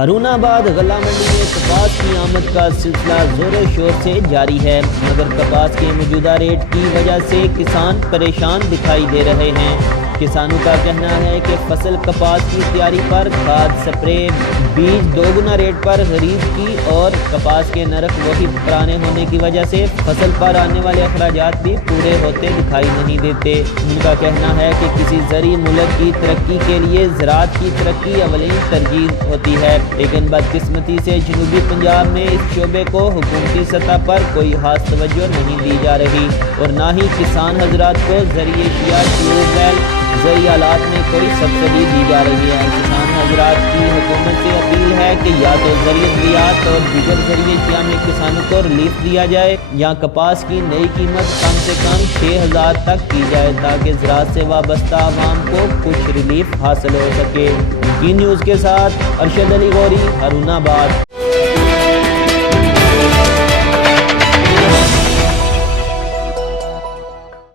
ہارون آباد غلہ منڈی میں کپاس کی آمد کا سلسلہ زور و شور سے جاری ہے، مگر کپاس کے موجودہ ریٹ کی وجہ سے کسان پریشان دکھائی دے رہے ہیں۔ کسانوں کا کہنا ہے کہ فصل کپاس کی تیاری پر کھاد، سپرے، بیج دوگنا ریٹ پر خرید کی اور کپاس کے نرخ وہی پرانے ہونے کی وجہ سے فصل پر آنے والے اخراجات بھی پورے ہوتے دکھائی نہیں دیتے۔ ان کا کہنا ہے کہ کسی زرعی ملک کی ترقی کے لیے زراعت کی ترقی اولین ترجیح ہوتی ہے، لیکن بدقسمتی سے جنوبی پنجاب میں اس شعبے کو حکومتی سطح پر کوئی خاص توجہ نہیں دی جا رہی اور نہ ہی کسان حضرات کو زرعی اشیاء، ٹیوب ویل، زرعی آلات میں کوئی سبسڈی دی جا رہی ہے۔ کسان حضرات کی حکومت سے اپیل ہے کہ یا تو زرعی ادویات اور دیگر زرعی اشیاء میں کسانوں کو ریلیف دیا جائے یا کپاس کی نئی قیمت کم سے کم 6,000 تک کی جائے تاکہ زراعت سے وابستہ عوام کو کچھ ریلیف حاصل ہو سکے۔ کی نیوز کے ساتھ ارشد علی غوری، ہارون آباد۔